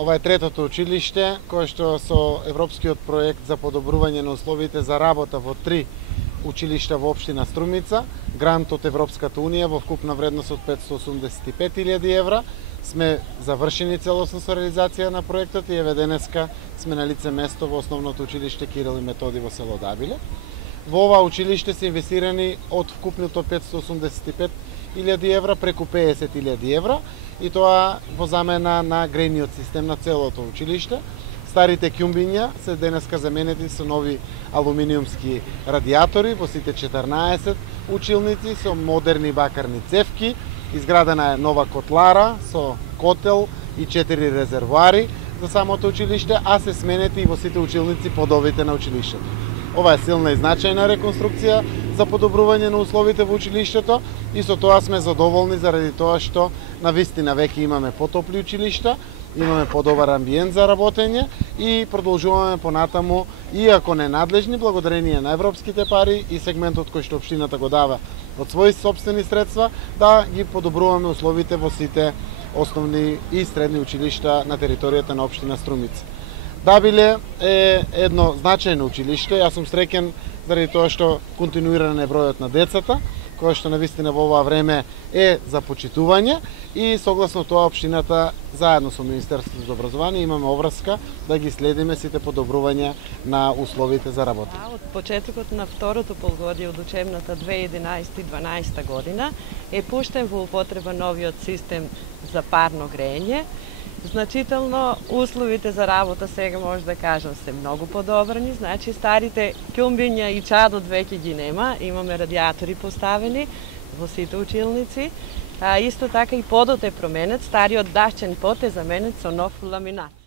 Ова е третото училиште кое што со европскиот проект за подобрување на условите за работа во 3 училишта во општина Струмица, грант од Европската унија во вкупна вредност од 585.000 евра. Сме завршени целосно со реализација на проектот и еве денеска сме на лице место во основното училиште Кирил и Методи во село Дабиле. Во ова училиште се инвестирани од вкупното 585.000 евра преку 50.000 евра и тоа во замена на грејниот систем на целото училиште. Старите ќумбиња се денеска заменети со нови алуминиумски радиатори во сите 14 училници со модерни бакарни цевки. Изградена е нова котлара со котел и 4 резервоари за самото училиште, а се сменети и во сите училници подовите на училиштето. Ова е силна и значајна реконструкција за подобрување на условите во училиштето и со тоа сме задоволни заради тоа што навистина веќе имаме потопли училишта, имаме подобар амбиент за работење и продолжуваме понатаму, иако ненадлежни, благодарение на европските пари и сегментот кој што општината го дава од своји сопствени средства, да ги подобруваме условите во сите основни и средни училишта на територијата на општина Струмица. Дабиле е едно значајно училиште, јас сум среќен заради тоа што континуиран е бројот на децата, која што навистина во ова време е за почитување и согласно тоа општината заедно со Министерството за образование имаме обврска да ги следиме сите подобрувања на условите за работа. Од почетокот на второто полугодие од учебната 2011-2012 година е пуштен во употреба новиот систем за парно грејење. Значително условите за работа сега може да кажам се многу подобрани, значи старите ќумбиња и чадот веќе ги нема, имаме радиатори поставени во сите училници, а исто така и подот е променет, стариот дашчен под е заменет со нов ламинат.